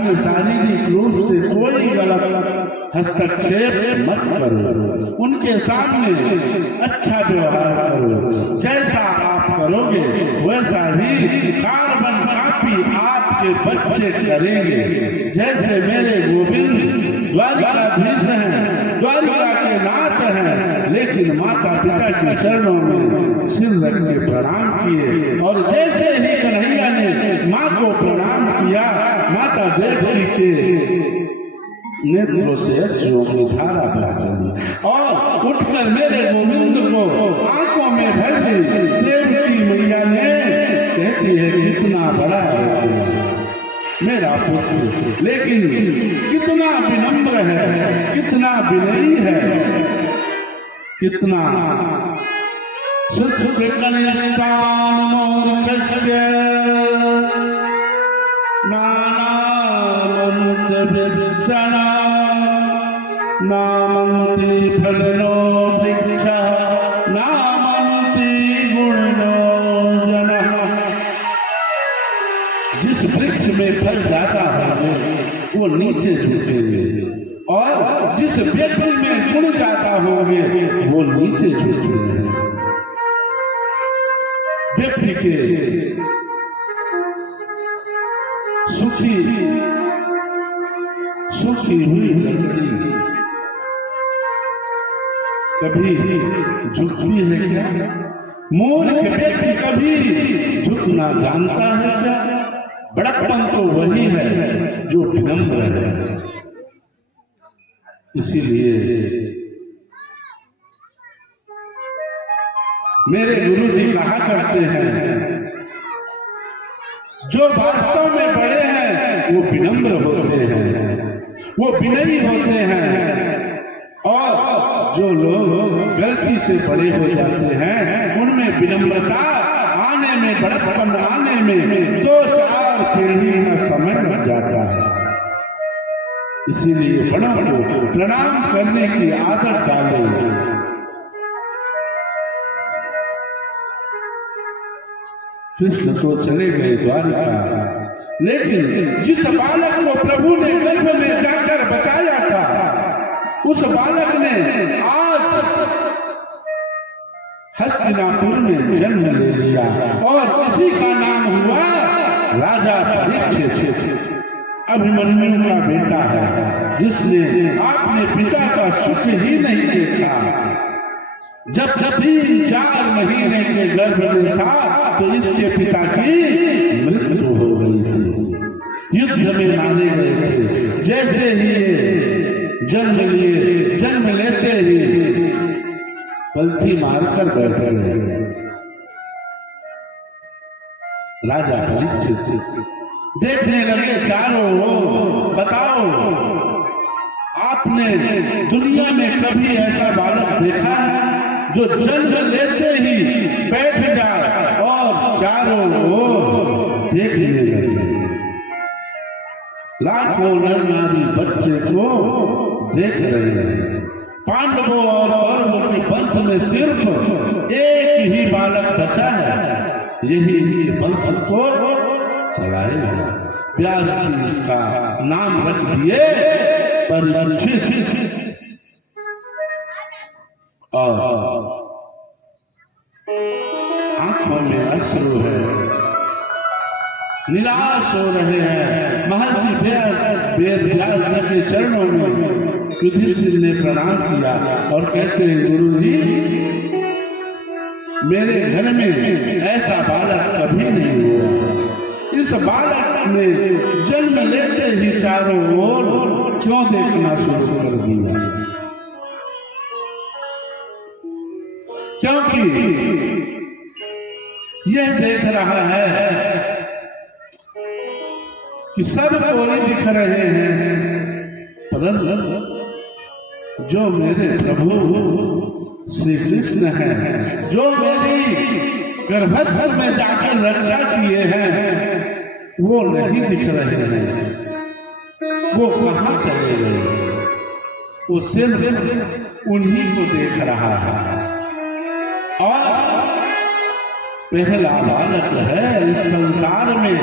सामने शारीरिक रूप से कोई गलत हस्तक्षेप मत करो, उनके सामने अच्छा व्यवहार करो। जैसा आप करोगे वैसा ही कार्बन कापी आपके बच्चे करेंगे। जैसे मेरे गोविंद द्वारिकाधीश हैं, द्वारिका के नाथ हैं, लेकिन माता पिता के चरणों में सिर रख के प्रणाम किए। और जैसे ही कन्हैया ने माँ को प्रणाम किया, माता देवकी के नेत्रों से अश्रुओं की धारा बह गई और उठकर मेरे गोविंद को आंखों में भर दी। देवकी मैया ने कहती है, कितना बड़ा है मेरा पुत्र, लेकिन कितना विनम्र है, कितना विनयी है, कितना सुश्रुत कनिष्ठान मूर्खस्य नानामृतविभीषणा नामन्ति फलनो वृक्षः नामन्ति गुणनो जनः। जिस वृक्ष में फल जाता है वो नीचे झुकेंगे, और जिस व्यक्ति में गुण जाता होंगे वो नीचे झुकेंगे। व्यक्ति के सुखी हुई लकड़ी कभी झुकती है क्या? मूर्ख व्यक्ति कभी झुकना जानता है क्या? बड़प्पन तो वही है जो विनम्र है। इसीलिए मेरे गुरु जी कहा करते हैं, जो वास्तव में बड़े हैं वो विनम्र होते हैं, वो विनयी होते हैं, और जो लोग गलती से बड़े हो जाते हैं उनमें विनम्रता आने में, बड़प्पन आने में 2-4 पीढ़ी का समय लग जाता है। इसीलिए बड़ों को प्रणाम करने की आदत डालें। कृष्ण तो चले गए द्वारिका, लेकिन जिस बालक को प्रभु ने गर्भ में जाकर बचाया था, उस बालक ने आज हस्तिनापुर में जन्म ले लिया और उसी का नाम हुआ राजा परीक्षित। अभिमन्यु का बेटा है, जिसने अपने पिता का सुख ही नहीं देखा। जब 3-4 महीने के गर्भ में था तो इसके पिता की मृत्यु हो गई थी, युद्ध में मारे गए थे। जैसे ही जन्म लेते ही पलथी मारकर बैठे रहे। राजा परीक्षित देखने लगे चारों ओर, बताओ आपने दुनिया में कभी ऐसा बालक देखा है जो जन्म लेते ही बैठ जाए और चारों ओर देखने लगे? लाखों नर नारी बच्चे को देख रहे हैं। पांडवों और कौरवों के वंश में सिर्फ एक ही बालक बचा है, यही इनके वंश को चलाएगा। व्यास जी इसका नाम रख दिए परीक्षित। और आंखों में अश्रु है, निराश हो रहे हैं। महर्षि व्यास जी के चरणों में युधिष्ठिर ने प्रणाम किया और कहते हैं, गुरु जी मेरे घर में ऐसा बालक कभी नहीं हुआ। इस बालक ने जन्म लेते ही चारों ओर क्यों देखना शुरू कर दिया? क्योंकि यह देख रहा है कि सब कोई दिख रहे हैं, परंतु जो मेरे प्रभु श्री कृष्ण हैं, जो मेरी गर्भस्थ में जाकर रक्षा किए हैं, वो नहीं दिख रहे हैं। वो कहाँ चले गए? वो सिर्फ उन्हीं को देख रहा है। और पहला बालक है इस संसार में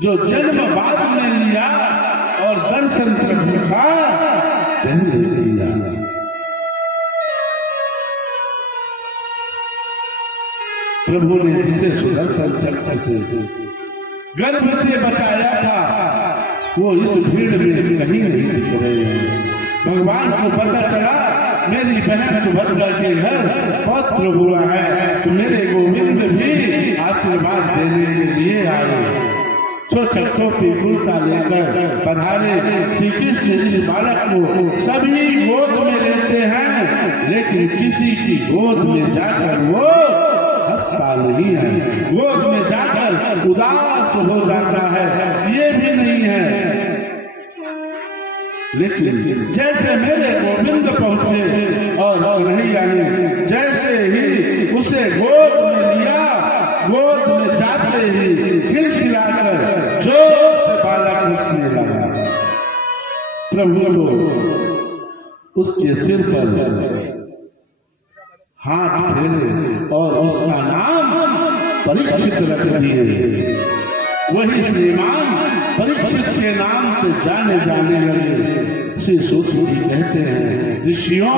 जो जन्म बाद में लिया, प्रभु ने जिसे सुदर्शन चक्र से गर्भ से बचाया था वो इस भीड़ में कहीं नहीं दिख रहे हैं। भगवान को पता चला मेरी बहन सुभद्रा के घर पौत्र हुआ है तो मेरे गोविंद भी आशीर्वाद देने के लिए आए। छोटो की कुर्ता लेकर पधारे श्री कृष्ण इस बालक को सभी गोद में लेते हैं, लेकिन किसी की गोद में जाकर वो हंसता नहीं है, गोद में जाकर उदास हो जाता है, ये भी नहीं है। लेकिन जैसे मेरे गोविंद पहुंचे और कन्हैया ने जैसे ही उसे गोद में लिया, गोद में जाते ही खिलखिलाकर जोर से बालक हंसने लगा। प्रभु तो उसके सिर पर हाथ फेरे और उसका नाम परीक्षित रख दिए। वही श्रीमान परीक्षित के नाम से जाने जाने लगे। श्री सूत जी कहते हैं ऋषियों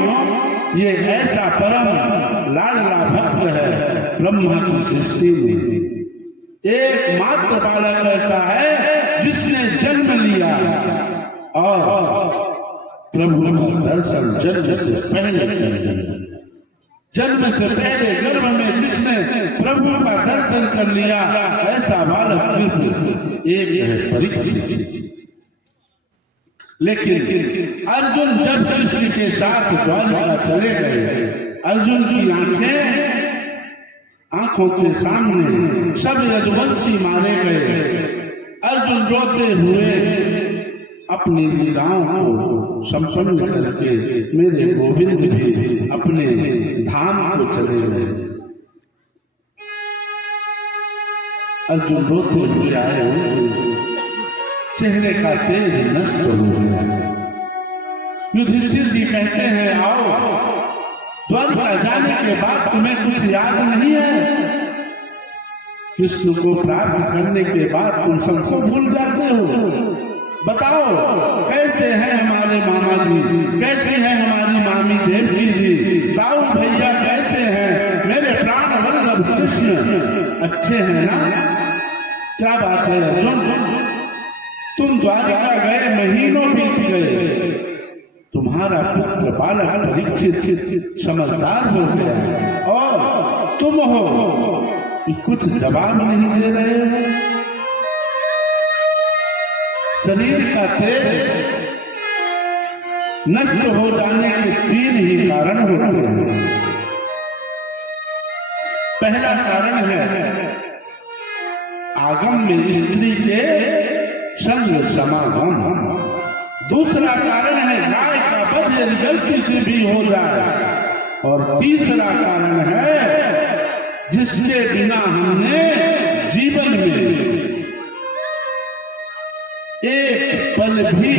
ये ऐसा परम लाडला भक्त है ब्रह्मा की सृष्टि में। एकमात्र बालक ऐसा है जिसने जन्म लिया और प्रभु का दर्शन जन्म से पहले कर लिया। जन्म से पहले गर्भ में जिसने प्रभु का दर्शन कर लिया ऐसा बालक सिर्फ एक है परीक्षित। लेकिन अर्जुन जब कृष्ण के साथ द्वारिका चले गए, अर्जुन की आंखों के सामने सब यदुवंशी मारे गए। अर्जुन रोते हुए अपनी लीलाओं को संपन्न करके मेरे गोविंद भी अपने धाम को चले गए। अर्जुन रोते हुए आए, उनके चेहरे का तेज नष्ट हो गया। युधिष्ठिर जी कहते हैं आओ, द्वारिका जाने के बाद तुम्हें कुछ याद नहीं है? कृष्ण को प्राप्त करने के बाद तुम सबको भूल जाते हो। बताओ कैसे हैं हमारे मामा जी, कैसे हैं हमारी मामी देवकी जी, दाऊ भैया कैसे हैं, मेरे प्राण वल्लभ कृष्ण अच्छे हैं ना? क्या बात है अर्जुन, तुम द्वारिका गए महीनों बीत गए, तुम्हारा पुत्र बालक परीक्षित समझदार हो गया और तुम हो कि कुछ जवाब नहीं दे रहे हो। शरीर का तेज नष्ट हो जाने के 3 ही कारण होते हैं। पहला कारण है आगम में स्त्री के संग समागम। दूसरा कारण है गाय का वध यदि गलती से भी हो जाए। और तीसरा कारण है जिसके बिना हमने जीवन में एक पल भी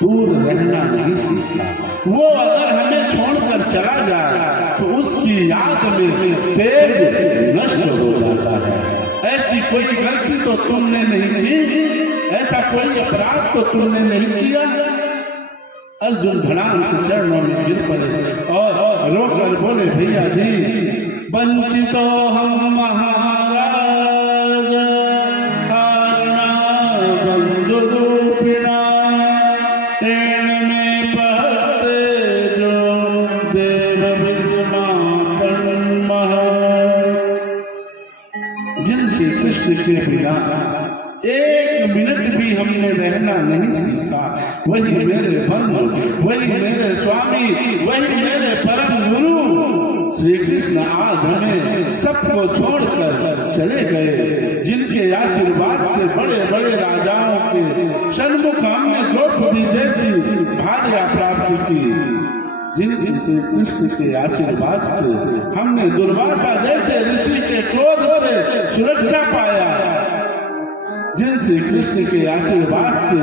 दूर रहना नहीं सीखा। वो अगर हमें छोड़कर चला जाए तो उसकी याद में तेज नष्ट हो जाता है। ऐसी कोई गलती तो तुमने नहीं की, ऐसा कोई अपराध तो तुमने नहीं किया। अर्जुन धड़ाम से चरणों में गिर पड़े और रोकर बोले भैया जी, वंचितो हम महाराज के बिना एक मिनट भी हमने रहना नहीं सीखा। वही मेरे बंधु, वही मेरे स्वामी, वही मेरे परम गुरु श्री कृष्ण आज हमें सबको छोड़कर चले गए। जिनके आशीर्वाद से बड़े बड़े राजाओं के सन्मुख हमने द्रौपदी जैसी भार्या प्राप्त की, जिन श्री कृष्ण के आशीर्वाद से हमने दुर्वासा जैसे ऋषि के क्रोध से सुरक्षा पाया, जिन श्री कृष्ण के आशीर्वाद से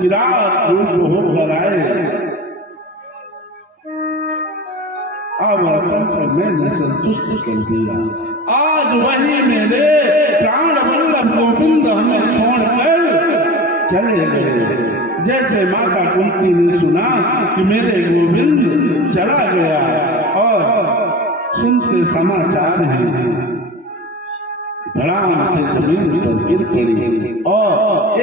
किरात रूप होकर आए, मैंने संतुष्ट कर दिया। आज वही मेरे प्राण वल्लभ गोविंद हमें छोड़कर चले गए। जैसे माता कुंती ने सुना कि मेरे गोविंद चला गया और सुनते सुनते समाचार हैं, धड़ाम से जमीन पर गिर पड़ी और